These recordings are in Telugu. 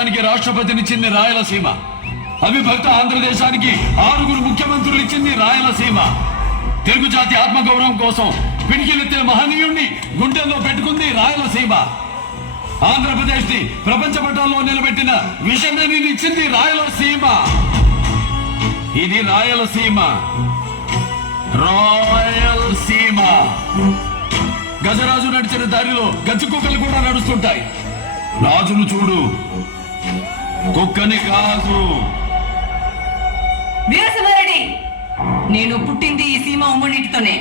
దేశానికి రాష్ట్రపతినిచ్చింది రాయలసీమ. అవిభక్త ఆంధ్రదేశానికి 6 ముఖ్యమంత్రులు ఇచ్చింది రాయలసీమ. తెలుగు జాతి ఆత్మగౌరవం కోసం పిడికిలెత్తే మహనీయుణ్ణి గుండెల్లో పెట్టుకుంది రాయలసీమ. ఆంధ్రప్రదేశ్ ని ప్రపంచ పటంలో నిలబెట్టిన విషనరీని ఇచ్చింది రాయలసీమ. ఇది రాయలసీమ. రాయలసీమ. గజరాజు నడిచిన దారిలో గజ్జి కుక్కలు కూడా నడుస్తుంటాయి. రాజును చూడు, కుక్కని కాదు. వీరసింహారెడ్డి, నేను పుట్టింది ఈ సీమ ఉమ్మడితోనే.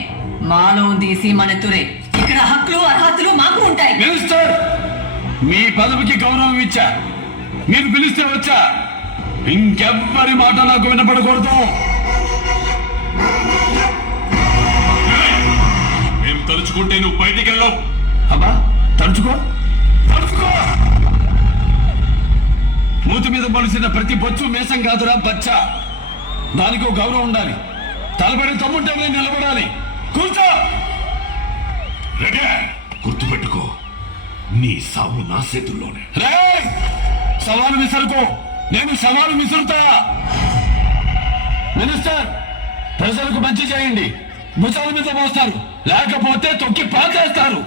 మాలో ఉంది ఈ సీమ నెత్తురే. ఇక్కడ హక్కులు అర్హతలు మాకు ఉంటాయి. మినిస్టర్, మీ పదవికి గౌరవం ఇచ్చా, మీరు పిలిస్తే వచ్చా. ఇంకెవ్వరి మాట నాకు వినపడకూడదు. మేము తలుచుకుంటే నువ్వు బయటికి వెళ్ళవు. అబ్బా, తలుచుకో తలుచుకో. మూతి మీద మొలిసిన ప్రతి బొచ్చు మేసం కాదురా బచ్చ. దానికి ఒక గౌరవం ఉండాలి. తలబడి తమ్ముంటేనే నిలబడాలి. కూర్చో. రెడీ, గుర్తుపెట్టుకో, నీ సావు నా చేతుల్లోనే. రేయ్, సవాలు విసరుకో, నేను సవాలు విసురుతా. మినిస్టర్, ప్రజలకు మంచి చేయండి. భుజాల మీద మోస్తారు, లేకపోతే తొక్కి పాచేస్తారు.